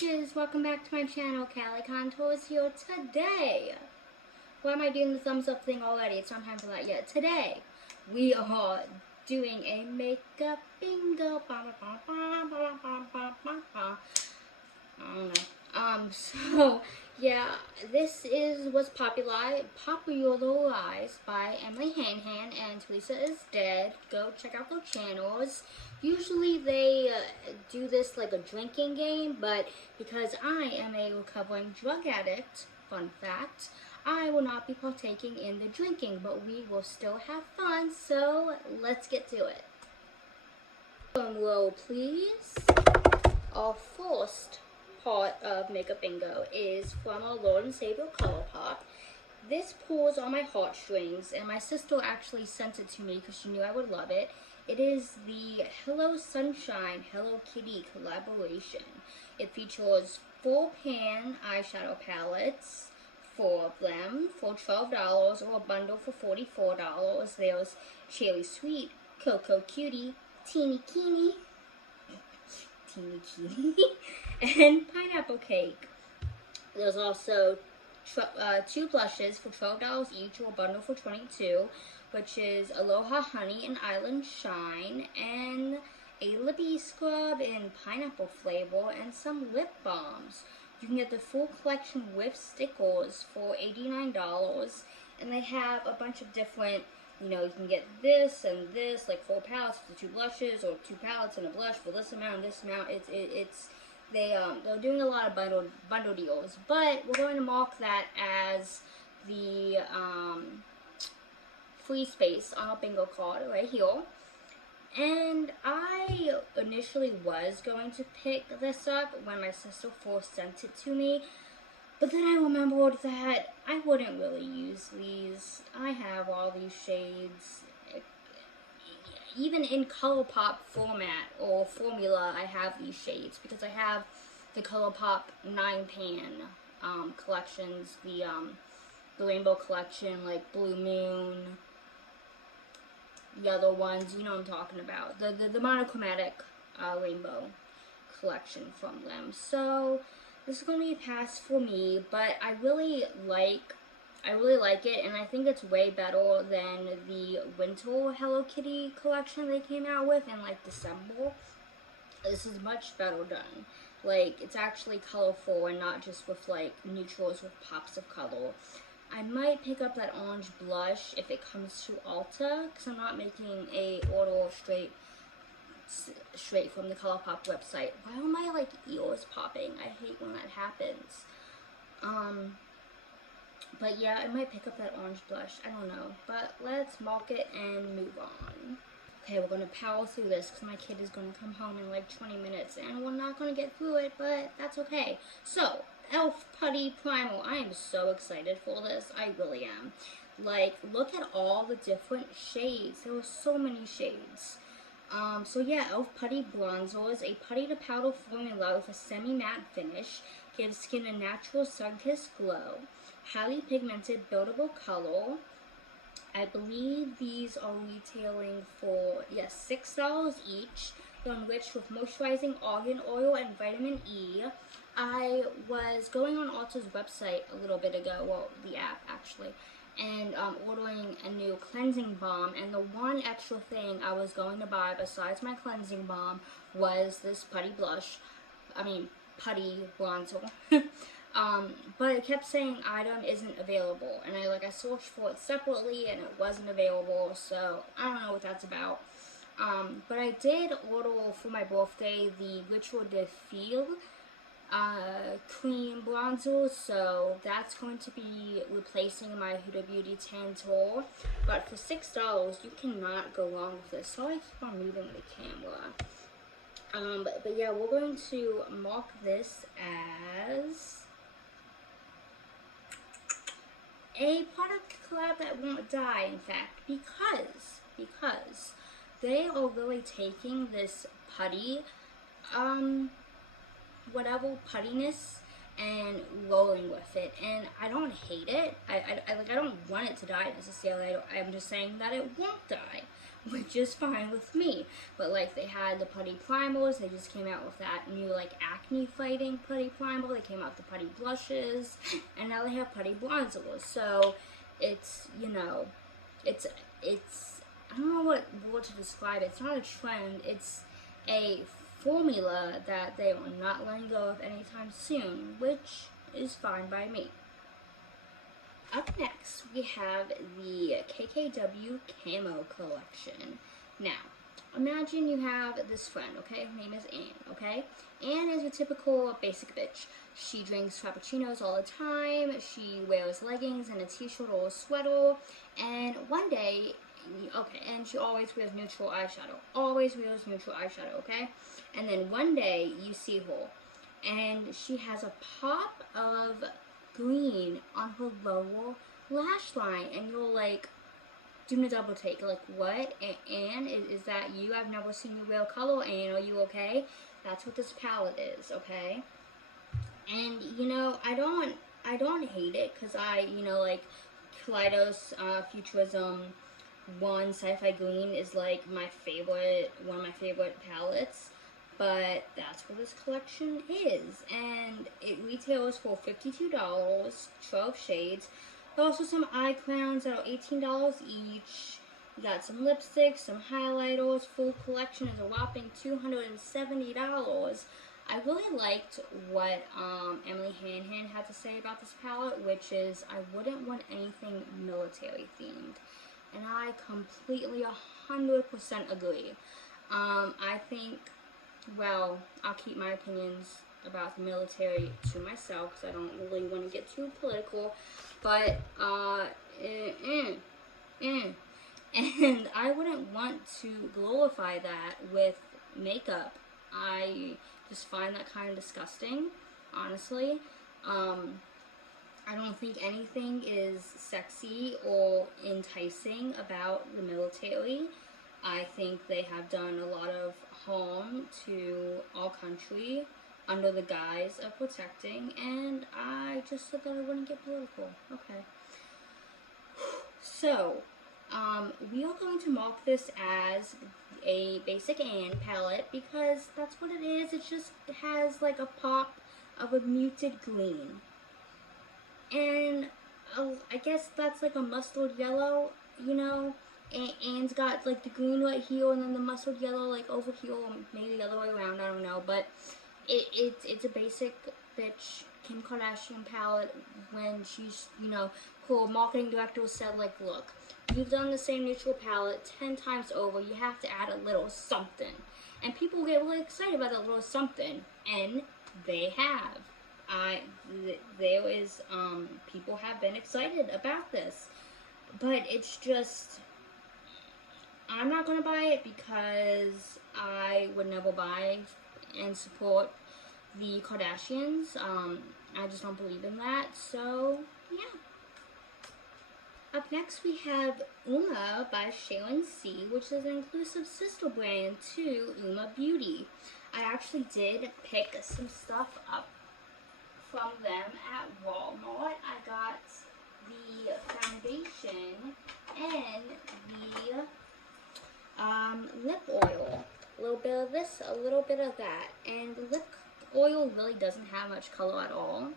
witches, welcome back to my channel. Callie Contours here today. Why am I doing the thumbs up thing already? It's not time for that yet. Today, we are doing a makeup bingo. So, yeah, this was popularized by Emily Han and Teresa is Dead. Go check out their channels. Usually they do this like a drinking game, but because I am a recovering drug addict, fun fact, I will not be partaking in the drinking, but we will still have fun, so let's get to it. Drum roll, please. Our first part of Makeup Bingo is from our Lord and Savior Colourpop. This pulls on my heartstrings, and my sister actually sent it to me because she knew I would love it. It is the Hello Sunshine Hello Kitty collaboration. It features 4 pan eyeshadow palettes, 4 of them, for $12, or a bundle for $44. There's Cherry Sweet, Cocoa Cutie, Teeny Keeny, and Pineapple Cake. There's also 2 blushes for $12 each, or a bundle for $22, which is Aloha Honey and Island Shine, and a lippy scrub in pineapple flavor, and some lip balms. You can get the full collection with stickers for $89, and they have a bunch of different, you can get this and this, like 4 palettes for 2 blushes, or 2 palettes and a blush for this amount and this amount. They're doing a lot of bundle deals, but we're going to mark that as the free space on our bingo card right here. And I initially was going to pick this up when my sister first sent it to me, but then I remembered that I wouldn't really use these. I have all these shades. Even in ColourPop format or formula, I have these shades because I have the ColourPop 9-pan collections, the rainbow collection, like Blue Moon, the other ones, you know what I'm talking about, the monochromatic rainbow collection from them. So this is going to be a pass for me, but I really like it, and I think it's way better than the winter Hello Kitty collection they came out with in like December. This is much better done. Like, it's actually colorful and not just with like neutrals with pops of color. I might pick up that orange blush if it comes to Ulta, because I'm not making a order straight from the ColourPop website. Why are my like ears popping? I hate when that happens. But yeah, I might pick up that orange blush. I don't know. But let's mark it and move on. Okay, we're going to power through this because my kid is going to come home in like 20 minutes. And we're not going to get through it, but that's okay. So, e.l.f. Putty Primer. I am so excited for this. I really am. Like, look at all the different shades. There were so many shades. So yeah, e.l.f. Putty Bronzer is a putty to powder formula with a semi-matte finish. Gives skin a natural sun-kissed glow. Highly pigmented, buildable color. I believe these are retailing for, yes, $6 each. They're enriched with moisturizing argan oil and vitamin E. I was going on Ulta's website a little bit ago, well, the app actually, and ordering a new cleansing balm, and the one extra thing I was going to buy besides my cleansing balm was this putty bronzer. But it kept saying item isn't available, and I searched for it separately and it wasn't available, so I don't know what that's about. But I did order for my birthday the Ritual de Fille cream bronzer, so that's going to be replacing my Huda Beauty Tantour. But for $6, you cannot go wrong with this. So I keep on moving the camera. But yeah, we're going to mark this as a product collab that won't die, in fact, because they are really taking this putty, whatever puttiness, and rolling with it, and I don't hate it. I don't want it to die necessarily. I'm just saying that it won't die. which is fine with me. But like they had the putty primers, they just came out with that new like acne fighting putty primer. They came out with the putty blushes, and now they have putty bronzers. So it's, you know, it's I don't know what word to describe it. It's not a trend. It's a formula that they are not letting go of anytime soon, which is fine by me. Up next, we have the KKW Camo Collection. Now, imagine you have this friend, okay? Her name is Anne, okay? Anne is your typical basic bitch. She drinks frappuccinos all the time. She wears leggings and a t-shirt or a sweater. And one day, okay, and she always wears neutral eyeshadow. Always wears neutral eyeshadow, okay? And then one day, you see her, and she has a pop of green on her lower lash line, and you're like doing a double take, like, what? Anne, is that you? I've never seen you wear color. Anne, are you okay? That's what this palette is, okay? And you know, I don't hate it, because you know, like Kaleidos Futurism 1 Sci-Fi Green is like one of my favorite palettes. But that's what this collection is, and it retails for $52, 12 shades. Also some eye crowns that are $18 each. You got some lipsticks, some highlighters. Full collection is a whopping $270. I really liked what Emily Hanhan had to say about this palette, which is I wouldn't want anything military themed, and I completely 100% agree. I think, well, I'll keep my opinions about the military to myself because I don't really want to get too political, but and I wouldn't want to glorify that with makeup. I just find that kind of disgusting, honestly. I don't think anything is sexy or enticing about the military. I think they have done a lot of harm to our country under the guise of protecting, and I just thought that I wouldn't get political. Okay. So, we are going to mark this as a basic Anne palette because that's what it is. It just has like a pop of a muted green. And I guess that's like a mustard yellow, you know? Anne's got like the green right here and then the mustard yellow like over here, or maybe the other way around, I don't know. But it's a basic bitch Kim Kardashian palette when she's, you know, her marketing director said like, look, you've done the same neutral palette 10 times over, you have to add a little something. And people get really excited about that little something, and they have. There is, people have been excited about this. But it's just, I'm not going to buy it because I would never buy and support the Kardashians. I just don't believe in that. So, yeah. Up next we have Uma by Sharon C, which is an inclusive sister brand to Uma Beauty. I actually did pick some stuff up from them at Walmart. I got the foundation and the lip oil. A little bit of this, a little bit of that. And the lip oil really doesn't have much color at all,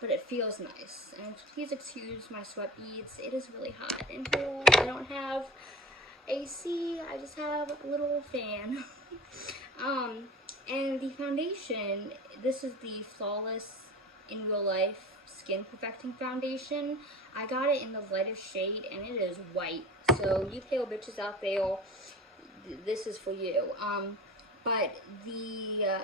but it feels nice. And please excuse my sweat beads. It is really hot in here. I don't have AC. I just have a little fan. And the foundation, this is the Flawless in Real Life Skin Perfecting Foundation. I got it in the lightest shade, and it is white. So you pale bitches out there, this is for you. But the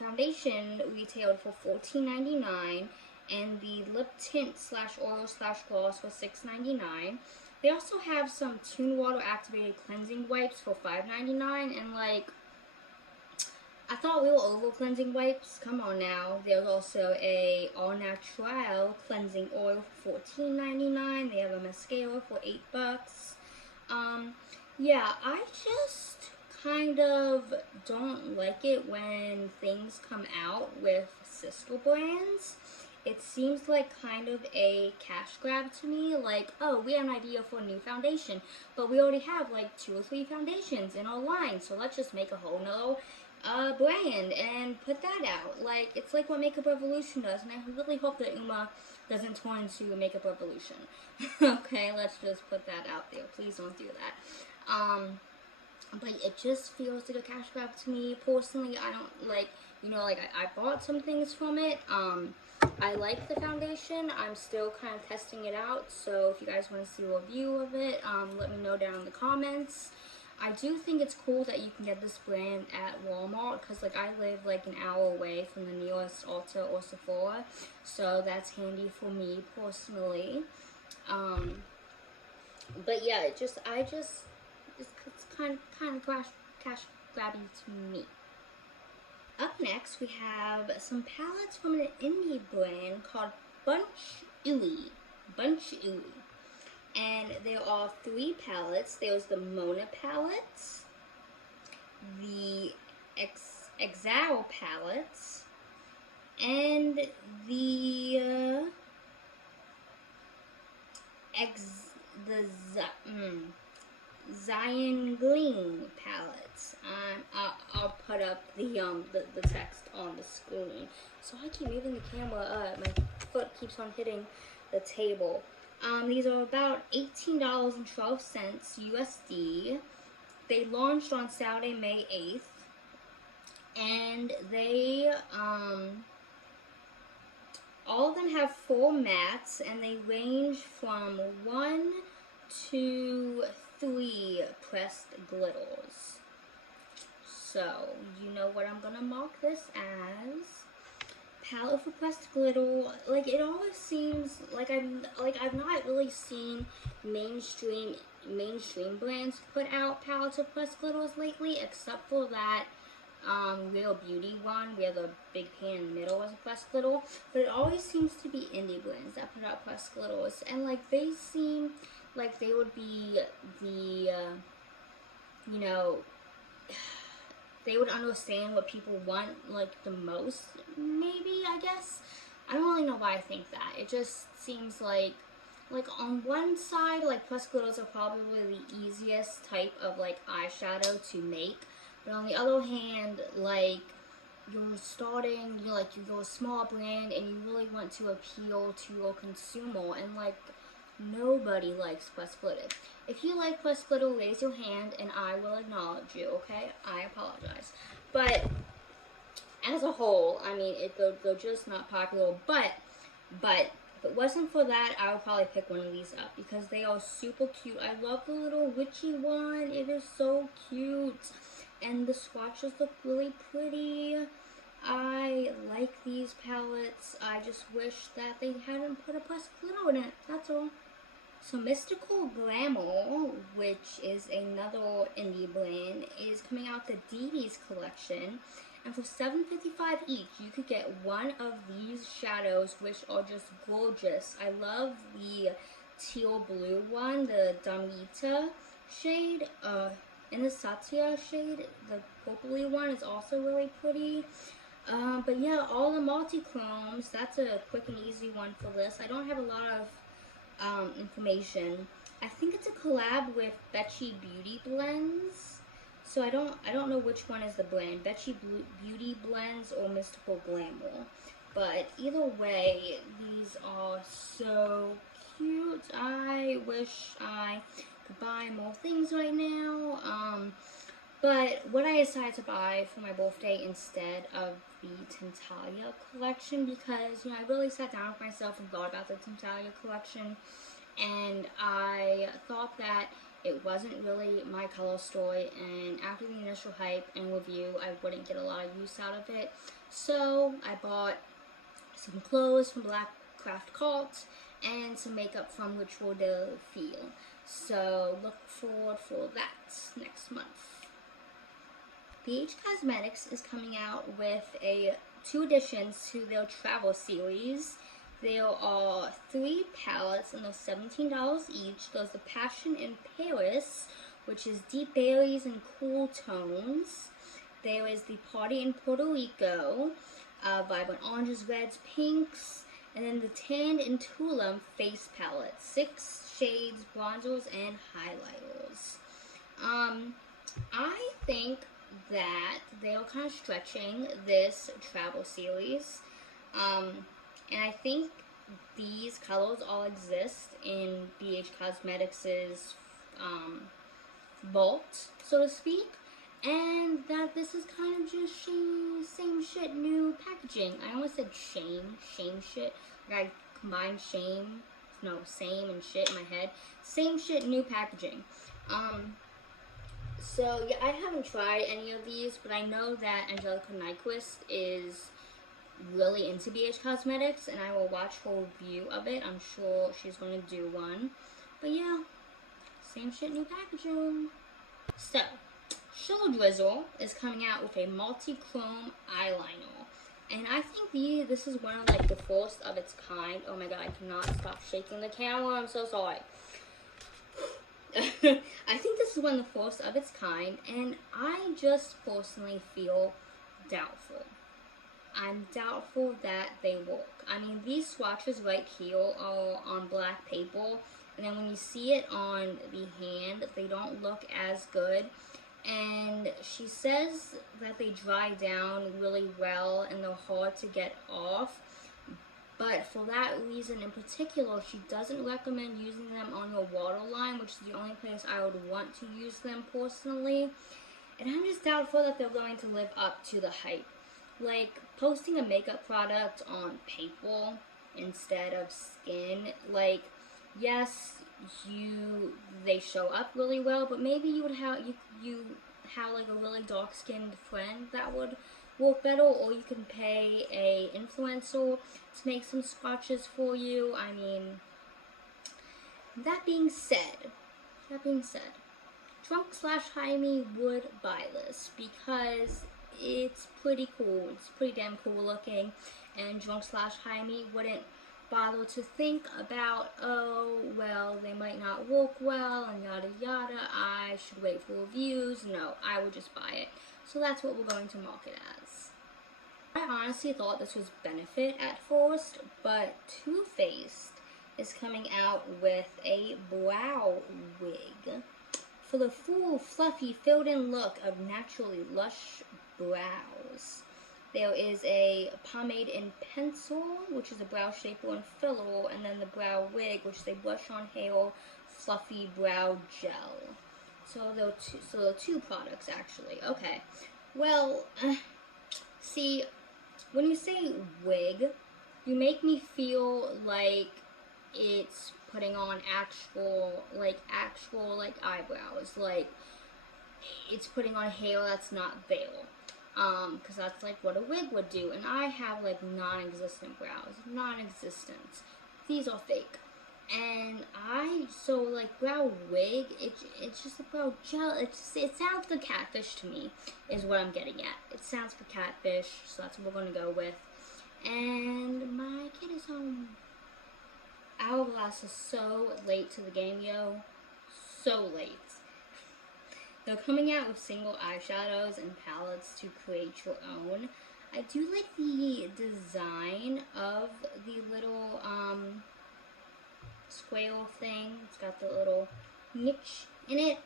foundation retailed for $14.99, and the lip tint / oil / gloss for $6.99. They also have some Tune Water activated cleansing wipes for $5.99, and like, I thought we were over cleansing wipes. Come on now. There's also a all natural cleansing oil for $14.99. They have a mascara for $8. Yeah, I just kind of don't like it when things come out with sister brands. it seems like kind of a cash grab to me. Like, oh, we have an idea for a new foundation, but we already have like 2 or 3 foundations in our line, so let's just make a whole nother brand and put that out. Like, it's like what Makeup Revolution does, and I really hope that Uma doesn't turn into Makeup Revolution. Okay, let's just put that out there. Please don't do that. But it just feels like a cash grab to me. Personally, I don't like, you know, like I bought some things from it. I like the foundation. I'm still kind of testing it out. So if you guys want to see a review of it, let me know down in the comments. I do think it's cool that you can get this brand at Walmart, because like I live like an hour away from the nearest Ulta or Sephora, so that's handy for me personally. But yeah, it's kind of cash grabby to me. Up next, we have some palettes from an indie brand called Bunch Ooey. And there are 3 palettes. There's the Mona palette, the Exile palettes, and the Zion Gleam palettes. I'll put up the text on the screen. So I keep moving the camera up. My foot keeps on hitting the table. These are about $18.12 USD. They launched on Saturday, May 8th. And they, all of them have 4 mattes, and they range from 1 to 3 pressed glitters. So, you know what I'm gonna mark this as. Palette for pressed glitter. Like, it always seems like I've not really seen mainstream brands put out palettes of pressed glitters lately, except for that Real Beauty one where the big pan in the middle was a pressed glitter. But it always seems to be indie brands that put out pressed glitters, and like they seem like they would be the you know, they would understand what people want like the most, maybe, I guess. I don't really know why I think that. It just seems like on one side, like pressed glitters are probably the easiest type of like eyeshadow to make, but on the other hand, like you're starting, you're a small brand and you really want to appeal to a consumer, and like nobody likes pressed glitter. If you like pressed glitter, raise your hand and I will acknowledge you, okay? I apologize. But as a whole, I mean, they're just not popular. But if it wasn't for that, I would probably pick one of these up because they are super cute. I love the little witchy one. It is so cute. And the swatches look really pretty. I like these palettes. I just wish that they hadn't put a pressed glitter in it. That's all. So Mystical Glamour, which is another indie brand, is coming out the Didi's collection. And for $7.55 each, you could get one of these shadows, which are just gorgeous. I love the teal blue one, the Damita shade, and the Satya shade. The purpley one is also really pretty. But yeah, all the multi-chromes, that's a quick and easy one for this. I don't have a lot of information. I think it's a collab with Betchy Beauty Blends. So I don't know which one is the brand, Betchy Beauty Blends or Mystical Glamour. But either way, these are so cute. I wish I could buy more things right now. But what I decided to buy for my birthday instead of the Tentalia collection, because, you know, I really sat down with myself and thought about the Tentalia collection, and I thought that it wasn't really my color story, and after the initial hype and review, I wouldn't get a lot of use out of it. So I bought some clothes from Black Craft Cult and some makeup from Ritual de Fille. So look forward for that next month. BH Cosmetics is coming out with 2 additions to their travel series. There are 3 palettes and they're $17 each. There's the Passion in Paris, which is deep berries and cool tones. There is the Party in Puerto Rico, vibrant oranges, reds, pinks. And then the Tanned and Tulum face palette, 6 shades, bronzers and highlighters. I think that they are kind of stretching this travel series. And I think these colors all exist in BH Cosmetics' vault, so to speak. And that this is kind of just same shit, new packaging. I almost said shame shit. Like I combined same and shit in my head. Same shit, new packaging. So yeah, I haven't tried any of these, but I know that Angelica Nyquist is really into BH Cosmetics, and I will watch her review of it. I'm sure she's going to do one. But yeah, same shit, new packaging. So, Sugar Drizzle is coming out with a multi-chrome eyeliner. And I think this is one of like the first of its kind. Oh my god, I cannot stop shaking the camera. I'm so sorry. I think this is one of the first of its kind, and I just personally feel doubtful. I'm doubtful that they work. I mean, these swatches right here are on black paper, and then when you see it on the hand, they don't look as good. And she says that they dry down really well and they're hard to get off. But for that reason in particular, she doesn't recommend using them on your waterline, which is the only place I would want to use them personally. And I'm just doubtful that they're going to live up to the hype. Like, posting a makeup product on paper instead of skin, like, yes, they show up really well, but maybe you would have, you have like a really dark-skinned friend that would work better, or you can pay a influencer to make some swatches for you. I mean, that being said, Drunk/Jaime would buy this because it's pretty cool. It's pretty damn cool looking, and Drunk/Jaime wouldn't bother to think about, oh, well, they might not work well and yada yada, I should wait for reviews. No, I would just buy it. So that's what we're going to market as. I honestly thought this was Benefit at first, but Too Faced is coming out with a brow wig for the full, fluffy, filled-in look of naturally lush brows. There is a pomade and pencil, which is a brow shaper and filler, and then the brow wig, which is a blush-on hair, fluffy brow gel. So there are two products, actually. Okay. Well, see, when you say wig, you make me feel like it's putting on actual eyebrows. Like, it's putting on hair that's not there. Because that's like what a wig would do. And I have like non-existent brows. Non-existent. These are fake. And so like brow wig, it's just a brow gel. It sounds like catfish to me, is what I'm getting at. It sounds like catfish, so that's what we're going to go with. And my kid is home. Hourglass is so late to the game, yo. So late. They're coming out with single eyeshadows and palettes to create your own. I do like the design of the little square thing. It's got the little niche in it.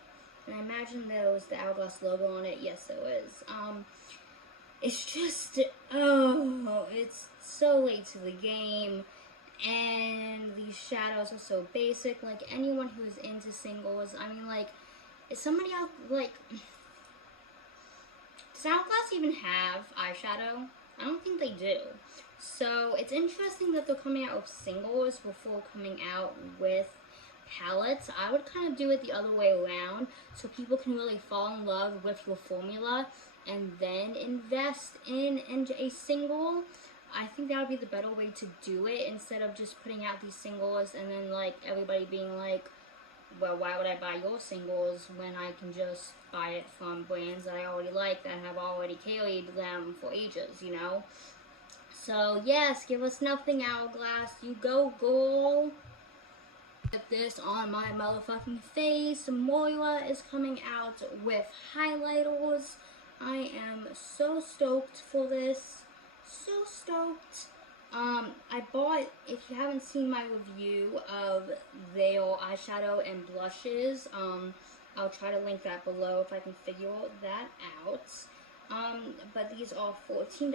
And I imagine there was the Hourglass logo on it. Yes, there is. It's just, oh, it's so late to the game. And these shadows are so basic. Like, anyone who's into singles, I mean, like, is somebody out, like, does Hourglass even have eyeshadow? I don't think they do. So, it's interesting that they're coming out with singles before coming out with palettes. I would kind of do it the other way around, so people can really fall in love with your formula and then invest in a single. I think that would be the better way to do it, instead of just putting out these singles and then, like, everybody being like, well, why would I buy your singles when I can just buy it from brands that I already like, that have already carried them for ages, you know? So, yes, give us nothing, Hourglass. You go, girl. Get this on my motherfucking face. Moira is coming out with highlighters. I am so stoked for this. So stoked. I bought, if you haven't seen my review of Veil eyeshadow and blushes, I'll try to link that below if I can figure that out. But these are $14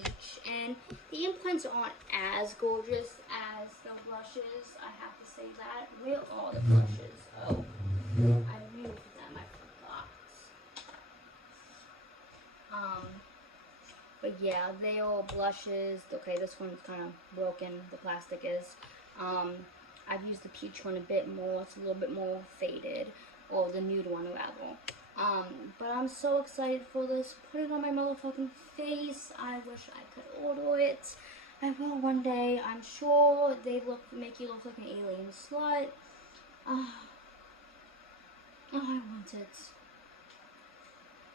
each, and the imprints aren't as gorgeous as the blushes, I have to say that. Where are the blushes? Oh, I removed them, I forgot. But yeah, they are blushes. Okay, this one's kind of broken, the plastic is. I've used the peach one a bit more, it's a little bit more faded, or the nude one rather. But I'm so excited for this. Put it on my motherfucking face. I wish I could order it. I will one day. I'm sure they make you look like an alien slut. Oh, I want it.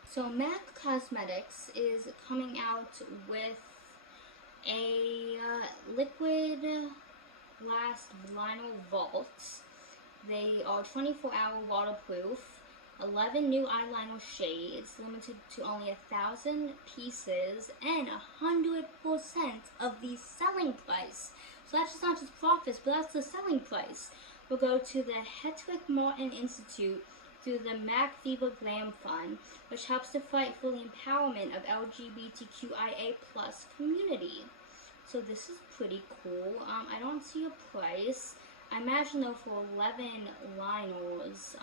So MAC Cosmetics is coming out with a liquid glass vinyl vaults. They are 24-hour waterproof, 11 new eyeliner shades, limited to only 1,000 pieces, and 100% of the selling price. So that's not just profits, but that's the selling price. We'll go to the Hedwig Martin Institute through the MAC Fever Glam Fund, which helps to fight for the empowerment of LGBTQIA+ community. So this is pretty cool. I don't see a price. I imagine though for 11 liners,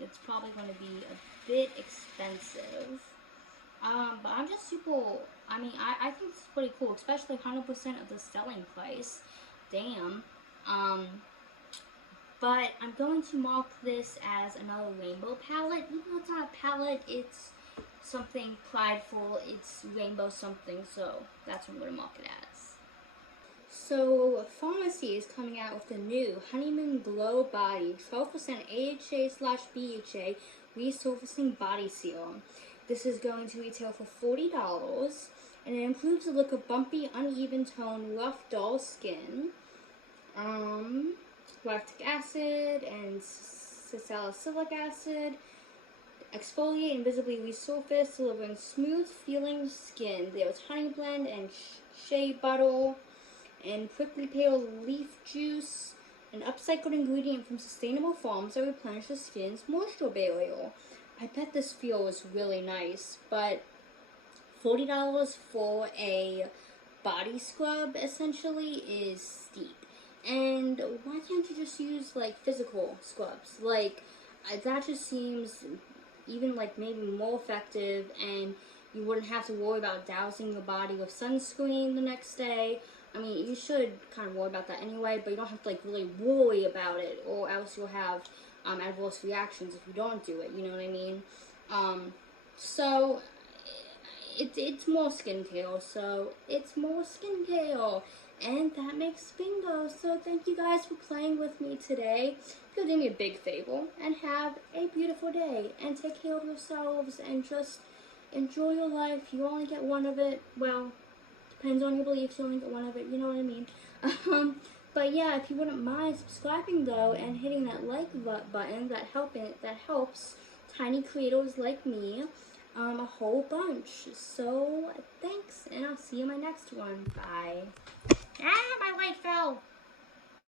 it's probably going to be a bit expensive. But I'm just super, I think this is pretty cool, especially 100% of the selling price. Damn. But I'm going to mark this as another rainbow palette. Even though it's not a palette, it's something prideful. It's rainbow something, so that's what I'm going to mark it as. So Farmacy is coming out with the new Honeymoon Glow Body 12% AHA/BHA Resurfacing Body Serum. This is going to retail for $40, and it improves the look of bumpy, uneven tone, rough, dull skin. Lactic acid and salicylic acid exfoliate and visibly resurface, delivering smooth feeling skin. There's honey blend and shea butter and prickly pear leaf juice, an upcycled ingredient from sustainable farms that replenish the skin's moisture barrier. I bet this feels really nice, but $40 for a body scrub essentially is steep. And why can't you just use like physical scrubs? Like that just seems even like maybe more effective, and you wouldn't have to worry about dousing your body with sunscreen the next day. I mean, you should kind of worry about that anyway, but you don't have to like really worry about it, or else you'll have adverse reactions if you don't do it. You know what I mean? So it's more skincare. So it's more skincare. And that makes bingo. So thank you guys for playing with me today. You'll do me a big favor and have a beautiful day. And take care of yourselves and just enjoy your life. You only get one of it. Well, depends on your beliefs. You only get one of it. You know what I mean? But yeah, if you wouldn't mind subscribing though and hitting that like button, that helps tiny creators like me a whole bunch. So thanks, and I'll see you in my next one. Bye. Ah, my light fell.